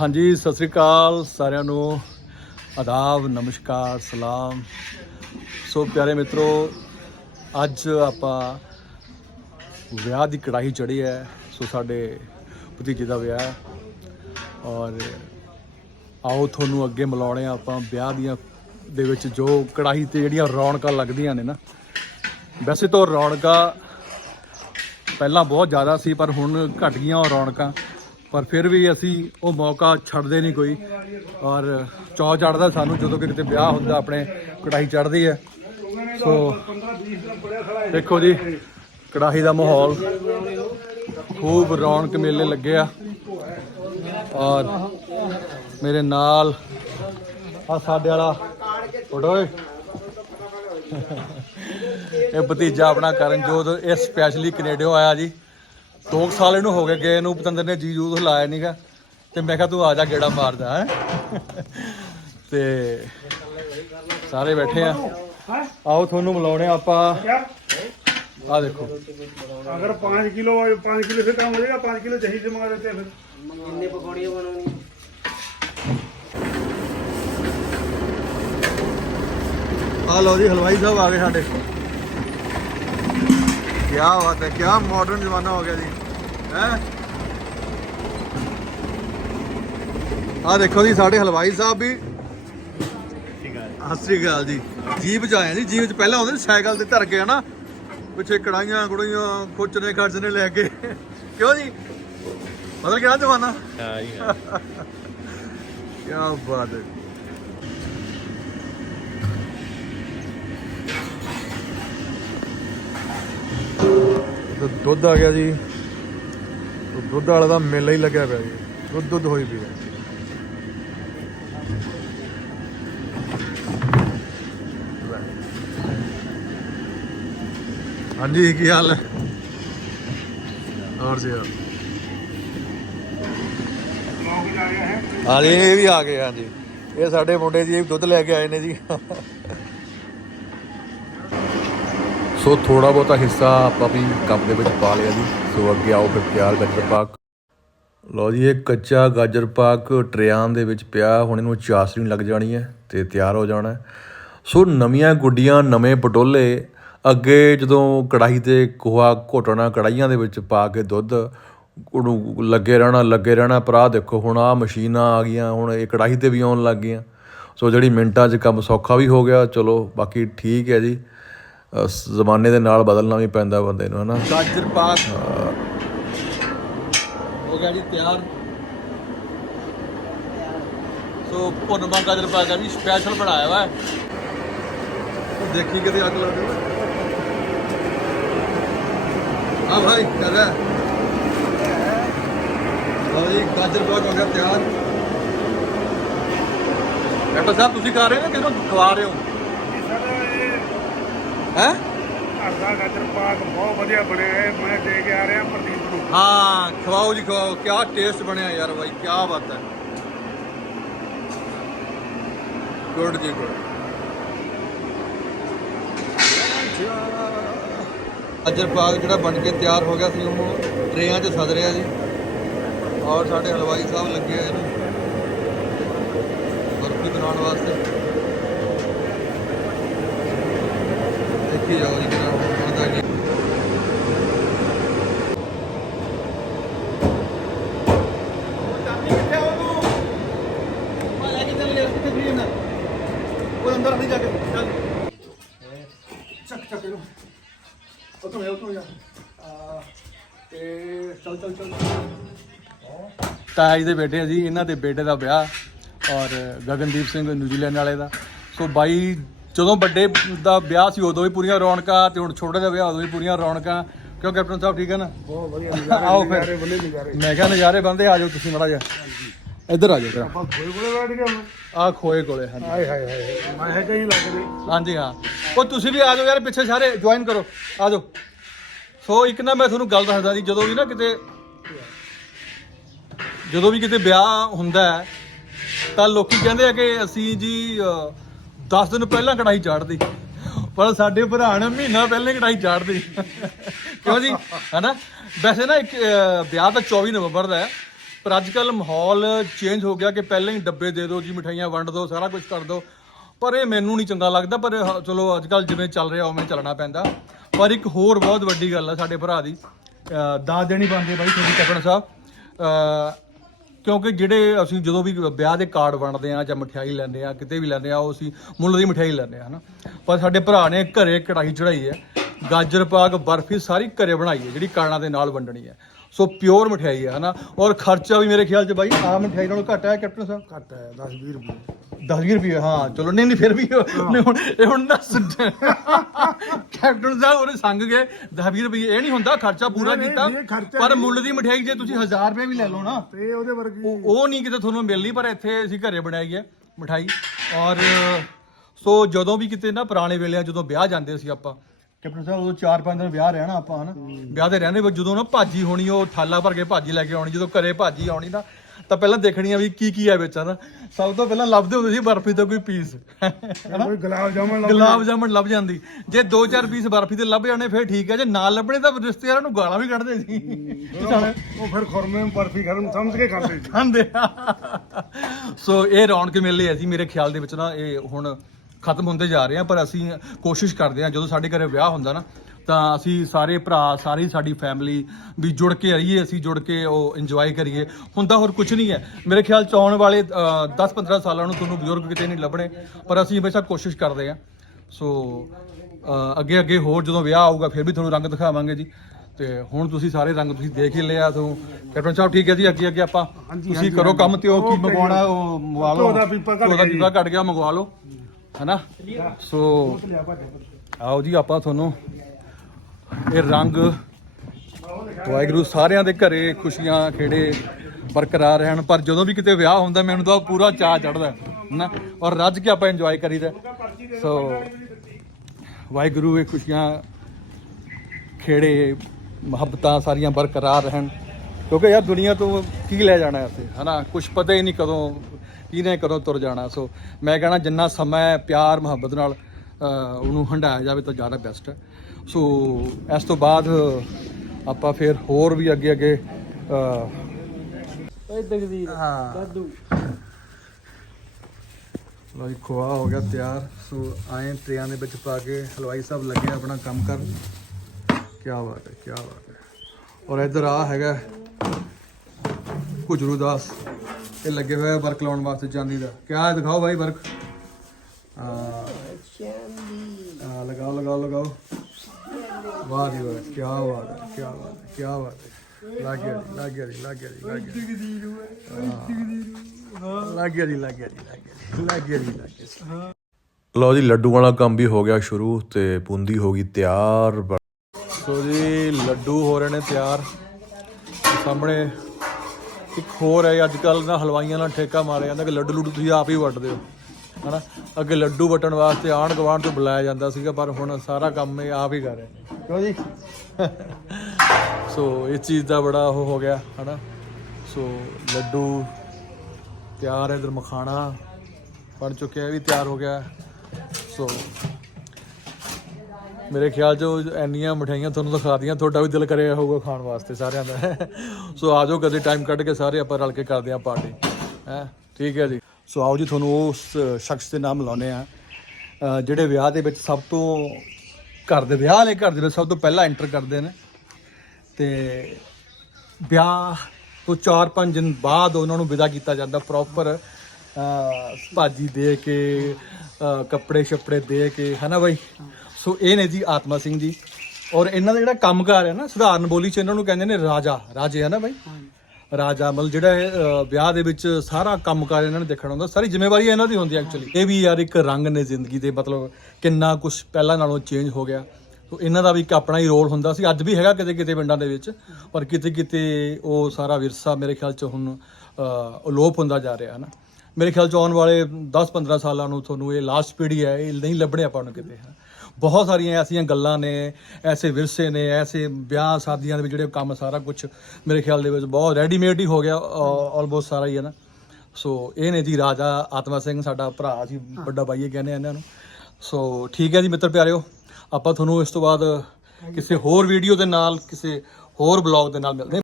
ਹਾਂਜੀ, ਸਤਿ ਸ੍ਰੀ ਅਕਾਲ ਸਾਰਿਆਂ ਨੂੰ। ਆਦਾਬ, ਨਮਸਕਾਰ, ਸਲਾਮ। ਸੋ ਪਿਆਰੇ ਮਿੱਤਰੋ, ਅੱਜ ਆਪਾਂ ਵਿਆਹ ਦੀ ਕੜਾਹੀ ਚੜੀ ਹੈ। ਸੋ ਸਾਡੇ ਭਤੀਜੇ ਦਾ ਵਿਆਹ ਹੈ। ਔਰ ਆਓ ਤੁਹਾਨੂੰ ਅੱਗੇ ਮਿਲਾਉਣੇ ਆ ਆਪਾਂ ਵਿਆਹ ਦੀਆਂ ਦੇ ਵਿੱਚ ਜੋ ਕੜਾਹੀ ਤੇ ਜਿਹੜੀਆਂ ਰੌਣਕਾਂ ਲੱਗਦੀਆਂ ਨੇ ਨਾ। ਵੈਸੇ ਤਾਂ ਰੌਣਕਾਂ ਪਹਿਲਾਂ ਬਹੁਤ ਜ਼ਿਆਦਾ ਸੀ, ਪਰ ਹੁਣ ਘਟ ਗਈਆਂ ਉਹ ਰੌਣਕਾਂ। ਪਰ ਫਿਰ ਵੀ ਅਸੀਂ ਉਹ ਮੌਕਾ ਛੱਡਦੇ ਨਹੀਂ ਕੋਈ। ਔਰ ਚੌ ਚੜਦਾ ਸਾਨੂੰ ਜਦੋਂ ਕਿ ਕਿਤੇ ਵਿਆਹ ਹੁੰਦਾ, ਆਪਣੇ ਕੜਾਹੀ ਚੜਦੀ ਹੈ। ਸੋ ਦੇਖੋ ਜੀ, ਕੜਾਹੀ ਦਾ ਮਾਹੌਲ ਖੂਬ ਰੌਣਕ ਮੇਲੇ ਲੱਗੇ ਆ। ਔਰ ਮੇਰੇ ਨਾਲ ਆ ਸਾਡੇ ਵਾਲਾ ਓਏ। ਇਹ ਭਤੀਜਾ ਆਪਣਾ ਕਰਨਜੋਤ, ਇਹ ਸਪੈਸ਼ਲੀ ਕੈਨੇਡਾ ਆਇਆ ਜੀ। 2 ਸਾਲ ਇਹਨੂੰ ਹੋ ਗਏ ਗਏ ਨੂੰ ਪਤੰਦਰ ਨੇ ਜੀ ਜੂਸ ਲਾਇਆ ਨਹੀਂਗਾ ਤੇ ਮੈਂ ਕਿਹਾ ਤੂੰ ਆ ਜਾ ਗੇੜਾ ਮਾਰਦਾ ਹੈ। ਤੇ ਸਾਰੇ ਬੈਠੇ ਆ। ਆਓ ਤੁਹਾਨੂੰ ਮਿਲਾਉਣੇ ਆਪਾਂ। ਆ ਦੇਖੋ। ਅਗਰ 5 ਕਿਲੋ 5 ਕਿਲੋ ਫਿਰ ਕੰਮ ਹੋ ਜਾਏਗਾ 5 ਕਿਲੋ ਚਾਹੀਦੀ ਤੇ ਮੰਗਾ ਦਿੱਤੇ ਫਿਰ। ਕਿੰਨੇ ਪਕੌੜੀਆਂ ਬਣਾਉਣੀ ਆ ਲਓ ਜੀ ਹਲਵਾਈ ਸਾਹਿਬ ਆ ਗਏ ਸਾਡੇ। ਕੋਲ ਕੀ ਬਾਤ ਹੈ ਕੀ ਮਾਡਰਨ ਜ਼ਮਾਨਾ ਹੋ ਗਿਆ ਜੀ। ਹੈ? ਆ ਦੇਖੋ ਜੀ ਸਾਡੇ ਹਲਵਾਈ ਸਾਹਿਬ ਵੀ। ਸਤਿ ਸ਼੍ਰੀ ਅਕਾਲ ਜੀ। ਜੀਪ ਚ ਆਏ ਜੀ ਜੀਪ ਚ ਪਹਿਲਾਂ ਆਉਂਦੇ ਸਾਈਕਲ ਤੇ ਧਰ ਕੇ ਹਨਾ? ਪਿੱਛੇ ਕੜਾਈਆਂ ਕੁੜੀਆਂ ਖੋਚਨੇ ਖਰਚਨੇ ਲੈ ਕੇ। ਕਿਉਂ ਜੀ? ਬਦਲ ਗਿਆ ਜ਼ਮਾਨਾ? ਹਾਂ ਜੀ ਕੀ ਬਾਤ ਹੈ। ਤੇ ਦੁੱਧ ਆ ਗਿਆ ਜੀ। ਦੁੱਧ ਵਾਲੇ ਦਾ ਮੇਲਾ ਹੀ ਲੱਗਿਆ ਪਿਆ ਜੀ। ਦੁੱਧ ਦੁੱਧ ਹੋਈ ਪਈ ਹੈ ਹਾਂਜੀ, ਕੀ ਹਾਲ ਹੈ? ਹੋਰ ਜੀ ਆ ਇਹ ਵੀ ਆ ਗਏ, ਹਾਂਜੀ। ਇਹ ਸਾਡੇ ਮੁੰਡੇ ਜੀ ਦੁੱਧ ਲੈ ਕੇ ਆਏ ਨੇ ਜੀ। ਸੋ ਥੋੜਾ ਬਹੁਤਾ ਹਿੱਸਾ ਆਪਾਂ ਵੀ ਕੰਮ ਦੇ ਵਿੱਚ ਪਾ ਲਿਆ ਜੀ। ਸੋ ਅੱਗੇ ਆਓ ਫਿਰ ਤਿਆਰ ਗਾਜਰ ਪਾਕ। ਲਓ ਜੀ, ਇਹ ਕੱਚਾ ਗਾਜਰ ਪਾਕ ਟਰਿਆਂ ਦੇ ਵਿੱਚ ਪਿਆ। ਹੁਣ ਇਹਨੂੰ ਚਾਸਣੀ ਲੱਗ ਜਾਣੀ ਹੈ ਤੇ ਤਿਆਰ ਹੋ ਜਾਣਾ ਸੋ ਨਵੀਆਂ ਗੁੱਡੀਆਂ, ਨਵੇਂ ਪਟੋਲੇ, ਅੱਗੇ ਜਦੋਂ ਕੜਾਹੀ ਤੇ ਕੋਹਾ ਘੋਟਣਾ ਕੜਾਈਆਂ ਦੇ ਵਿੱਚ ਪਾ ਕੇ ਦੁੱਧ, ਉਹਨੂੰ ਲੱਗੇ ਰਹਿਣਾ ਲੱਗੇ ਰਹਿਣਾ। ਪਰ ਆਹ ਦੇਖੋ, ਹੁਣ ਆਹ ਮਸ਼ੀਨਾਂ ਆ ਗਈਆਂ, ਹੁਣ ਇਹ ਕੜਾਹੀ ਤੇ ਵੀ ਆਉਣ ਲੱਗ ਗਈਆਂ। ਸੋ ਜਿਹੜੀ ਮਿੰਟਾਂ 'ਚ ਕੰਮ ਸੌਖਾ ਵੀ ਹੋ ਗਿਆ। ਚਲੋ, ਬਾਕੀ ਠੀਕ ਹੈ ਜੀ। ਜ਼ਮਾਨੇ ਦੇ ਨਾਲ ਬਦਲਣਾ ਵੀ ਪੈਂਦਾ ਬੰਦੇ ਨੂੰ ਹਨਾ? ਗਾਜਰ ਪਾਕ ਹੋ। ਗਿਆ ਜੀ ਤਿਆਰ। ਸੋ ਭੁੰਨਵਾ ਗਾਜਰ ਪਾਕ ਆ ਵੀ ਸਪੈਸ਼ਲ ਬਣਾਇਆ ਵਾ। ਦੇਖੀ ਕਿਤੇ ਅੱਗ ਲੱਗ ਆ ਭਾਈ ਕਰ ਰਿਹਾ ਗਾਜਰ ਪਾਕ ਹੋ ਗਿਆ ਤਿਆਰ। ਡਾਕਟਰ ਸਾਹਿਬ ਤੁਸੀਂ ਕਰ ਰਹੇ ਹੋ ਕਿਹਨੂੰ ਖਵਾ ਰਹੇ ਹੋ? ਹੈ? ਹਾਂ ਖਵਾਓ ਜੀ ਖਵਾਓ। ਕਿਆ ਟੇਸਟ ਬਣਿਆ ਯਾਰ ਬਾਈ ਕਿਆ ਬਾਤ ਹੈ। ਗੁੱਡ ਜੀ ਗੁੱਡ ਅਜਰ ਪਾਕ ਜਿਹੜਾ ਬਣ ਕੇ ਤਿਆਰ ਹੋ ਗਿਆ ਸੀ ਉਹ ਟਰੇਆਂ 'ਚ ਸਦ ਰਿਹਾ ਜੀ। ਔਰ ਸਾਡੇ ਹਲਵਾਈ ਸਾਹਿਬ ਲੱਗੇ ਹੋਏ ਨੇ। ਬਰਫੀ ਬਣਾਉਣ ਵਾਸਤੇ। ਦੇਖੀ ਜਾਓ ਜੀ ਕਿਹੜਾ ਬਣਦਾ ਕੀ ਉਹ ਅੰਦਰ ਨਹੀਂ ਜਾ ਕੇ। ਚੱਲ। ਚੱਕ ਚੱਕ ਇਹਨੂੰ। ਉਤੋਂ ਜਾ ਉਤੋਂ ਜਾ। ਆ ਤੇ ਚੱਲ ਚੱਲ ਚੱਲ। ਤਾਇਆ ਜੀ ਦੇ ਬੇਟੇ ਆ ਜੀ ਇਹਨਾਂ ਦੇ ਬੇਟੇ ਦਾ ਵਿਆਹ ਔਰ ਗਗਨਦੀਪ ਸਿੰਘ ਨਿਊਜ਼ੀਲੈਂਡ ਵਾਲੇ ਦਾ। ਸੋ ਬਾਈ ਜਦੋਂ ਵੱਡੇ ਦਾ ਵਿਆਹ ਸੀ ਉਦੋਂ ਵੀ ਪੂਰੀਆਂ ਰੌਣਕਾਂ ਤੇ ਹੁਣ ਛੋਟੇ ਦਾ ਵਿਆਹ ਉਦੋਂ ਵੀ ਪੂਰੀਆਂ ਰੌਣਕਾਂ। ਕਿਉਂ ਕੈਪਟਨ ਸਾਹਿਬ ਠੀਕ ਹੈ ਨਾ? ਬਹੁਤ ਵਧੀਆ ਆਓ ਫਿਰ। ਮੈਂ ਕਿਹਾ ਨਜ਼ਾਰੇ ਬੰਦੇ ਆ ਜਾਓ ਤੁਸੀਂ ਮੜਾ ਜਾ ਇੱਧਰ ਆ ਜਾਓ ਫਿਰ। ਆ ਖੋਏ ਕੋਲੇ ਹਾਂਜੀ। ਹਾਂਜੀ ਹਾਂ। ਉਹ ਤੁਸੀਂ ਵੀ ਆ ਜਾਓ ਯਾਰ ਪਿੱਛੇ ਸਾਰੇ ਜੁਆਇਨ ਕਰੋ। ਆ ਜਾਓ। ਸੋ ਇੱਕ ਨਾ ਮੈਂ ਤੁਹਾਨੂੰ ਗੱਲ ਦੱਸਦਾ ਜੀ ਜਦੋਂ ਵੀ ਨਾ ਕਿਤੇ ਜਦੋਂ ਵੀ ਕਿਤੇ ਵਿਆਹ ਹੁੰਦਾ ਤਾਂ ਲੋਕੀ ਕਹਿੰਦੇ ਆ ਕਿ ਅਸੀਂ ਜੀ 10 ਦਿਨ ਪਹਿਲਾਂ ਕੜਾਈ ਚਾੜਦੀ ਪਰ ਸਾਡੇ ਭਰਾ ਨੇ ਮਹੀਨਾ ਪਹਿਲਾਂ ਹੀ ਕੜਾਈ ਚਾੜਦੀ ਕਿਉਂ ਜੀ? ਹਨਾ? ਵੈਸੇ ਨਾ ਇੱਕ ਅਹ, ਵਿਆਹ ਤਾਂ 24 ਨਵੰਬਰ ਦਾ ਹੈ। ਪਰ ਅੱਜ ਕੱਲ ਮਾਹੌਲ ਚੇਂਜ ਹੋ ਗਿਆ ਕਿ ਪਹਿਲਾਂ ਹੀ ਡੱਬੇ ਦੇ ਦਿਓ ਜੀ ਮਠਾਈਆਂ ਵੰਡ ਦਿਓ ਸਾਰਾ ਕੁਝ ਕਰ ਦਿਓ। ਪਰ ਇਹ ਮੈਨੂੰ ਨਹੀਂ ਚੰਗਾ ਲੱਗਦਾ ਪਰ ਹ- ਚਲੋ ਅੱਜ ਕੱਲ ਜਿਵੇਂ ਚੱਲ ਰਿਹਾ ਉਵੇਂ ਚੱਲਣਾ ਪੈਂਦਾ। ਪਰ ਇੱਕ ਹੋਰ ਬਹੁਤ ਵੱਡੀ ਗੱਲ ਆ ਸਾਡੇ ਭਰਾ ਦੀ। ਅਹ ਦਾਦ ਦੇਣੀ ਬਣਦੀ ਬਾਈ ਤੁਹਾਡੀ ਕਪਣ ਸਾਹਿਬ। ਅਹ ਕਿਉਂਕਿ ਜਿਹੜੇ ਅਸੀਂ ਜਦੋਂ ਵੀ ਵਿਆਹ ਦੇ ਕਾਰਡ ਵੰਡਦੇ ਆ ਜਾਂ ਮਠਿਆਈ ਲੈਂਦੇ ਆ ਕਿਤੇ ਵੀ ਲੈਂਦੇ ਆ ਉਹ ਅਸੀਂ ਮੁੱਲ ਦੀ ਮਠਿਆਈ ਲੈਂਦੇ ਆ ਹਨਾ? ਪਰ ਸਾਡੇ ਭਰਾ ਨੇ ਘਰੇ ਕੜਾਈ ਚੜਾਈ ਹੈ, ਗਾਜਰ ਪਾਕ ਬਰਫੀ ਸਾਰੀ ਘਰੇ ਬਣਾਈ ਹੈ, ਜਿਹੜੀ ਕਾਰਡਾਂ ਦੇ ਨਾਲ ਵੰਡਣੀ ਹੈ। ਸੋ ਪਿਓਰ ਮਠਿਆਈ ਹੈ ਹਨਾ? ਔਰ ਖਰਚਾ ਵੀ ਮੇਰੇ ਖਿਆਲ 'ਚ ਬਾਈ ਆਮ ਮਠਿਆਈ ਨਾਲੋਂ ਘੱਟ ਹੈ ਕੈਪਟਨ ਸਾਹਿਬ? ਘੱਟ ਹੈ 10 20 ਰੁਪਏ। 10 ਰੁਪਏ ਹਾਂ ਚਲੋ ਨਹੀਂ ਨਹੀਂ ਫਿਰ ਵੀ ਨਹੀਂ ਹੁਣ ਇਹ ਹੁਣ ਦੱਸ ਕੈਪਟਨ ਸਾਹਿਬ ਉਹਨੇ ਸੰਗ ਗਏ 10 ਰੁਪਏ ਇਹ ਨਹੀਂ ਹੁੰਦਾ ਖਰਚਾ ਪੂਰਾ ਨਹੀਂ, ਕੀਤਾ ਨਹੀਂ, ਇਹ ਖਰਚਾ ਪਰ ਨਹੀਂ। ਮੁੱਲ ਦੀ ਮਠਿਆਈ ਜੇ ਤੁਸੀਂ 1000 ਰੁਪਏ ਵੀ ਲੈ ਲਓ ਨਾ ਤੇ ਉਹਦੇ ਵਰਗੀ ਉਹ ਉਹ ਨਹੀਂ ਕਿਤੇ ਤੁਹਾਨੂੰ ਮਿਲਣੀ ਪਰ ਇੱਥੇ ਅਸੀਂ ਘਰੇ ਬਣਾਈ ਹੈ ਮਠਾਈ ਔਰ ਸੋ ਜਦੋਂ ਵੀ ਕਿਤੇ ਨਾ ਪੁਰਾਣੇ ਵੇਲੇ ਜਦੋਂ ਵਿਆਹ ਜਾਂਦੇ ਸੀ ਆਪਾਂ ਕੈਪਟਨ ਸਾਹਿਬ ਉਦੋਂ 4-5 ਦਿਨ ਵਿਆਹ ਰਹਿਣਾ ਆਪਾਂ ਹਨਾ? ਵਿਆਹ ਦੇ ਰਹਿੰਦੇ ਵਿੱਚ ਜਦੋਂ ਨਾ ਭਾਜੀ ਹੋਣੀ ਉਹ ਥਾਲਾ ਭਰ ਕੇ ਭਾਜੀ ਲੈ ਕੇ ਆਉਣੀ ਜਦੋਂ ਘਰੇ ਭਾਜੀ ਆਉਣੀ ਨਾ ਤਾਂ ਪਹਿਲਾਂ ਦੇਖਣੀ ਆ ਵੀ ਕੀ ਕੀ ਹੈ ਵਿੱਚ ਹਨਾ? ਸਭ ਤੋਂ ਪਹਿਲਾਂ ਲੱਭਦੇ ਹੁੰਦੇ ਸੀ ਬਰਫੀ ਦਾ ਕੋਈ ਪੀਸ ਕੋਈ ਗੁਲਾਬ ਜਾਮਨ ਲੱਭ ਗੁਲਾਬ ਜਾਮਣ ਲੱਭ ਜਾਂਦੀ। ਜੇ 2-4 ਪੀਸ ਬਰਫੀ ਦੇ ਲੱਭ ਜਾਣੇ ਫਿਰ ਠੀਕ ਹੈ ਜੇ ਨਾ ਲੱਭਣੇ ਤਾਂ ਰਿਸ਼ਤੇਦਾਰਾਂ ਨੂੰ ਗਾਲਾਂ ਵੀ ਕੱਢਦੇ ਸੀ। ਉਹ ਫਿਰ ਖੁਰਮੇ ਬਰਫੀ ਖਰਮ ਸਮਝ ਕੇ ਖਾਂਦੇ ਸੀ। ਖਾਂਦੇ ਆ। ਸੋ ਇਹ ਰੌਣਕ ਮੇਲੇ ਹੈ ਜੀ ਮੇਰੇ ਖਿਆਲ ਦੇ ਵਿੱਚ ਨਾ ਇਹ ਹੁਣ ਖਤਮ ਹੁੰਦੇ ਜਾ ਰਹੇ ਆ ਪਰ ਅਸੀਂ ਕੋਸ਼ਿਸ਼ ਕਰਦੇ ਆ ਜਦੋਂ ਸਾਡੇ ਘਰੇ ਵਿਆਹ ਹੁੰਦਾ ਨਾ ਤਾਂ ਅਸੀਂ ਸਾਰੇ ਭਰਾ ਸਾਰੀ ਸਾਡੀ ਫੈਮਿਲੀ ਵੀ ਜੁੜ ਕੇ ਰਹੀਏ ਅਸੀਂ ਜੁੜ ਕੇ ਉਹ ਇੰਜੋਏ ਕਰੀਏ। ਹੁੰਦਾ ਹੋਰ ਕੁਝ ਨਹੀਂ ਹੈ। ਮੇਰੇ ਖਿਆਲ ਚ ਆਉਣ ਵਾਲੇ 10-15 ਸਾਲਾਂ ਨੂੰ ਤੁਹਾਨੂੰ ਬਜ਼ੁਰਗ ਕਿਤੇ ਨਹੀਂ ਲੱਭਣੇ ਪਰ ਅਸੀਂ ਹਮੇਸ਼ਾ ਕੋਸ਼ਿਸ਼ ਕਰਦੇ ਆ। ਸੋ ਅੱਗੇ ਅੱਗੇ ਹੋਰ ਜਦੋਂ ਵਿਆਹ ਆਊਗਾ ਫਿਰ ਵੀ ਤੁਹਾਨੂੰ ਰੰਗ ਦਿਖਾਵਾਂਗੇ ਜੀ। ਤੇ ਹੁਣ ਤੁਸੀਂ ਸਾਰੇ ਰੰਗ ਤੁਸੀਂ ਦੇਖ ਹੀ ਲਿਆ ਤੋਂ ਕੈਪਟਨ ਸਾਹਿਬ ਠੀਕ ਹੈ ਜੀ ਅੱਗੇ ਅੱਗੇ ਆਪਾਂ ਤੁਸੀਂ ਕਰੋ ਕੰਮ ਤੇ ਉਹ ਕੀ। ਮੰਗਵਾਉਣਾ ਉਹ ਮੰਗਵਾ ਲਓ। ਘਿਓ ਦਾ ਪੀਪਾ ਘੱਟ ਘਿਓ ਦਾ ਗਿਆ ਜੀ। ਪੀਪਾ ਘਟ ਗਿਆ ਮੰਗਵਾ ਲਓ। ਹੈਨਾ? ਸੋ, ਆਓ ਜੀ, ਆਪਾਂ ਤੁਹਾਨੂੰ ਇਹ ਰੰਗ ਵਾਹਿਗੁਰੂ ਸਾਰਿਆਂ ਦੇ ਘਰੇ ਖੁਸ਼ੀਆਂ, ਖੇੜੇ ਬਰਕਰਾਰ ਰਹਿਣ। ਪਰ ਜਦੋਂ ਵੀ ਕਿਤੇ ਵਿਆਹ ਹੁੰਦਾ, ਮੈਨੂੰ ਤਾਂ ਪੂਰਾ ਚਾਹ ਚੜਦਾ ਨਾ ਔਰ ਰੱਜ ਕੇ ਆਪਾਂ ਇੰਜੋਏ ਕਰੀਦਾ। ਸੋ, ਵਾਹਿਗੁਰੂ, ਇਹ ਖੁਸ਼ੀਆਂ, ਖੇੜੇ, ਮੁਹੱਬਤਾਂ ਸਾਰੀਆਂ ਬਰਕਰਾਰ ਰਹਿਣ। ਕਿਉਂਕਿ ਯਾਰ ਦੁਨੀਆ ਤੋਂ ਕੀ ਲੈ ਜਾਣਾ ਹੈ ਇੱਥੇ, ਹਨਾ? ਕੁਝ ਪਤਾ ਹੀ ਨਹੀਂ ਕਦੋਂ ਕਿਹਨੇ ਕਦੋਂ ਤੁਰ ਜਾਣਾ? ਸੋ ਮੈਂ ਕਹਣਾ ਜਿੰਨਾ ਸਮਾਂ ਪਿਆਰ ਮੁਹੱਬਤ ਨਾਲ ਉਹਨੂੰ ਹੰਡਾਇਆ ਜਾਵੇ ਤਾਂ ਜ਼ਿਆਦਾ ਬੈਸਟ ਹੈ। ਸੋ ਇਸ ਤੋਂ ਬਾਅਦ ਆਪਾਂ ਫਿਰ ਹੋਰ ਵੀ ਅੱਗੇ ਅੱਗੇ ਓਏ ਦਗਦੀਰ ਹਾਂ। ਦਾਦੂ। ਲੋ ਜੀ ਖੋਆ ਹੋ ਗਿਆ ਤਿਆਰ। ਸੋ ਆਏ ਟਰੇਆਂ ਦੇ ਵਿੱਚ ਪਾ ਕੇ ਹਲਵਾਈ ਸਾਹਿਬ ਲੱਗੇ ਆਪਣਾ ਕੰਮ ਕਰਨ। ਕੀ ਬਾਤ ਹੈ ਕੀ ਬਾਤ ਹੈ। ਔਰ ਇੱਧਰ ਆ ਹੈਗਾ ਕੁਜਰੂ ਦਾਸ। ਇਹ ਲੱਗੇ ਹੋਏ ਆ ਵਰਕ ਲਾਉਣ ਵਾਸਤੇ ਚਾਂਦੀ ਦਾ। ਕਿਆ ਹੈ ਦਿਖਾਓ ਭਾਈ ਵਰਕ? ਆ ਆ ਲਗਾਓ ਲਗਾਓ ਲਗਾਓ। ਵਾਹ ਜੀ ਵਾਹ ਕੀ ਬਾਤ ਹੈ ਕੀ ਬਾਤ ਹੈ ਕੀ ਬਾਤ ਹੈ। ਲੱਗ ਗਿਆ ਜੀ ਲੱਗ ਗਿਆ ਜੀ। ਲੱਗ ਗਿਆ ਜੀ ਲੱਗ ਗਿਆ ਲੱਗ ਗਿਆ ਜੀ ਲੱਗ ਗਿਆ ਜੀ ਲੱਗ ਗਿਆ ਜੀ ਲੱਗ ਗਿਆ ਜੀ ਲੱਗ ਗਿਆ ਜੀ ਲਓ ਜੀ ਲੱਡੂ ਵਾਲਾ ਕੰਮ ਵੀ ਹੋ ਗਿਆ ਸ਼ੁਰੂ ਤੇ ਬੂੰਦੀ ਹੋ ਗਈ ਤਿਆਰ। ਸੋ ਜੀ ਲੱਡੂ ਹੋ ਰਹੇ ਨੇ ਤਿਆਰ। ਸਾਹਮਣੇ ਇੱਕ ਹੋਰ ਹੈ ਅੱਜ ਕੱਲ ਨਾ ਹਲਵਾਈਆਂ ਨਾਲ ਠੇਕਾ ਮਾਰਿਆ ਜਾਂਦਾ ਕਿ ਲੱਡੂ ਲੁੱਡੂ ਤੁਸੀਂ ਆਪ ਹੀ ਵੱਟਦੇ ਹੋ ਹਨਾ? ਅੱਗੇ ਲੱਡੂ ਵਟਣ ਵਾਸਤੇ ਆਂਢ ਗੁਆਂਢ ਤੋਂ ਬੁਲਾਇਆ ਜਾਂਦਾ ਸੀਗਾ ਪਰ ਹੁਣ ਸਾਰਾ ਕੰਮ ਇਹ ਆਪ ਹੀ ਕਰ ਰਹੇ। ਨੇ ਕਿਉਂ ਜੀ? ਸੋ ਇਸ ਚੀਜ਼ ਦਾ ਬੜਾ ਉਹ ਹੋ ਗਿਆ ਹਨਾ? ਸੋ ਲੱਡੂ ਤਿਆਰ ਹੈ ਇਧਰ ਮਖਾਣਾ ਬਣ ਚੁੱਕਿਆ ਇਹ ਵੀ ਤਿਆਰ ਹੋ ਗਿਆ। ਸੋ ਮੇਰੇ ਖਿਆਲ 'ਚ ਇੰਨੀਆਂ ਮਠਿਆਈਆਂ ਤੁਹਾਨੂੰ ਦਿਖਾ ਦਿਖਾਦੀਆਂ ਤੁਹਾਡਾ ਵੀ ਦਿਲ ਕਰਿਆ ਹੋਊਗਾ ਖਾਣ ਵਾਸਤੇ ਸਾਰਿਆਂ ਦਾ। ਸੋ ਆਜੋ ਕਦੇ ਟਾਈਮ ਕੱਢ ਕੇ ਸਾਰੇ ਆਪਾਂ ਰਲ ਕੇ ਕਰਦੇ ਹਾਂ ਪਾਰਟੀ ਹੈ? ਠੀਕ ਹੈ ਜੀ। ਸੋ ਆਓ ਜੀ, ਤੁਹਾਨੂੰ ਉਸ ਸ਼ਖਸ ਦੇ ਨਾਮ ਲਾਉਨੇ ਆ ਜਿਹੜੇ ਵਿਆਹ ਦੇ ਵਿੱਚ ਸਭ ਤੋਂ ਘਰ ਦੇ ਵਿਆਹ ਵਾਲੇ ਘਰ ਦੇ ਵਿੱਚ ਸਭ ਤੋਂ ਪਹਿਲਾਂ ਐਂਟਰ ਕਰਦੇ ਨੇ। ਤੇ ਵਿਆਹ ਤੋਂ 4-5 ਦਿਨ ਬਾਅਦ ਉਹਨਾਂ ਨੂੰ ਵਿਦਾ ਕੀਤਾ ਜਾਂਦਾ ਪ੍ਰੋਪਰ ਭਾਜੀ ਦੇ ਕੇ ਕੱਪੜੇ ਛੱਪੜੇ ਦੇ ਕੇ। ਹਨਾ ਬਾਈ? ਸੋ ਇਹ ਨੇ ਜੀ ਆਤਮਾ ਸਿੰਘ ਜੀ। ਔਰ ਇਹਨਾਂ ਦਾ ਜਿਹੜਾ ਕੰਮਕਾਰ ਹੈ ਨਾ ਸਧਾਰਨ ਬੋਲੀ ਚ ਇਹਨਾਂ ਨੂੰ ਕਹਿੰਦੇ ਨੇ ਰਾਜਾ। ਰਾਜੇ ਹਨਾ ਬਾਈ? ਰਾਜਾ ਮਤਲਬ ਜਿਹੜਾ ਇਹ, ਅ, ਵਿਆਹ ਦੇ ਵਿੱਚ ਸਾਰਾ ਕੰਮਕਾਰ ਇਹਨਾਂ ਨੇ ਦੇਖਣਾ ਹੁੰਦਾ। ਸਾਰੀ ਜ਼ਿੰਮੇਵਾਰੀ ਇਹਨਾਂ ਦੀ ਹੁੰਦੀ ਐਕਚੁਅਲੀ ਇਹ ਵੀ ਯਾਰ ਇੱਕ ਰੰਗ ਨੇ ਜ਼ਿੰਦਗੀ ਦੇ ਮਤਲਬ ਕਿੰਨਾ ਕੁਝ ਪਹਿਲਾਂ ਨਾਲੋਂ ਚੇਂਜ ਹੋ ਗਿਆ। ਸੋ ਇਹਨਾਂ ਦਾ ਵੀ ਇੱਕ ਆਪਣਾ ਹੀ ਰੋਲ ਹੁੰਦਾ ਸੀ। ਅੱਜ ਵੀ ਹੈਗਾ ਕਿਤੇ ਕਿਤੇ ਪਿੰਡਾਂ ਦੇ ਵਿੱਚ ਪਰ ਕਿਤੇ ਕਿਤੇ ਉਹ ਸਾਰਾ ਵਿਰਸਾ ਮੇਰੇ ਖਿਆਲ ਚ ਹੁਣ ਅ, ਅਲੋਪ ਹੁੰਦਾ ਜਾ ਰਿਹਾ ਹੈ ਨਾ। ਮੇਰੇ ਖਿਆਲ ਚ ਆਉਣ ਵਾਲੇ 10-15 ਸਾਲਾਂ ਨੂੰ ਤੁਹਾਨੂੰ ਇਹ ਲਾਸਟ ਪੀੜ੍ਹੀ ਹੈ ਇਹ ਨਹੀਂ ਲੱਭਣੇ ਆਪਾਂ ਨੂੰ ਕਿਤੇ ਹੈ ਬਹੁਤ ਸਾਰੀਆਂ ਐਸੀਆਂ ਗੱਲਾਂ ਨੇ ਐਸੇ ਵਿਰਸੇ ਨੇ ਐਸੇ ਵਿਆਹ ਸ਼ਾਦੀਆਂ ਦੇ ਵਿੱਚ ਜਿਹੜੇ ਕੰਮ ਸਾਰਾ ਕੁਝ ਮੇਰੇ ਖਿਆਲ ਦੇ ਵਿੱਚ ਬਹੁਤ ਰੈਡੀਮੇਡ ਹੀ ਹੋ ਗਿਆ ਆਲਮੋਸਟ ਸਾਰਾ ਹੀ ਹੈ ਨਾ। ਸੋ ਇਹ ਨੇ ਜੀ ਰਾਜਾ ਆਤਮਾ ਸਿੰਘ ਸਾਡਾ ਭਰਾ ਸੀ ਵੱਡਾ ਬਾਈ ਇਹ ਕਹਿੰਦੇ ਆ ਇਹਨਾਂ ਨੂੰ। ਸੋ ਠੀਕ ਹੈ ਜੀ ਮਿੱਤਰ ਪਿਆਰਿਓ ਆਪਾਂ ਤੁਹਾਨੂੰ ਇਸ ਤੋਂ ਬਾਅਦ ਕਿਸੇ ਹੋਰ ਵੀਡੀਓ ਦੇ ਨਾਲ ਕਿਸੇ ਹੋਰ ਬਲੌਗ ਦੇ ਨਾਲ ਮਿਲਦੇ।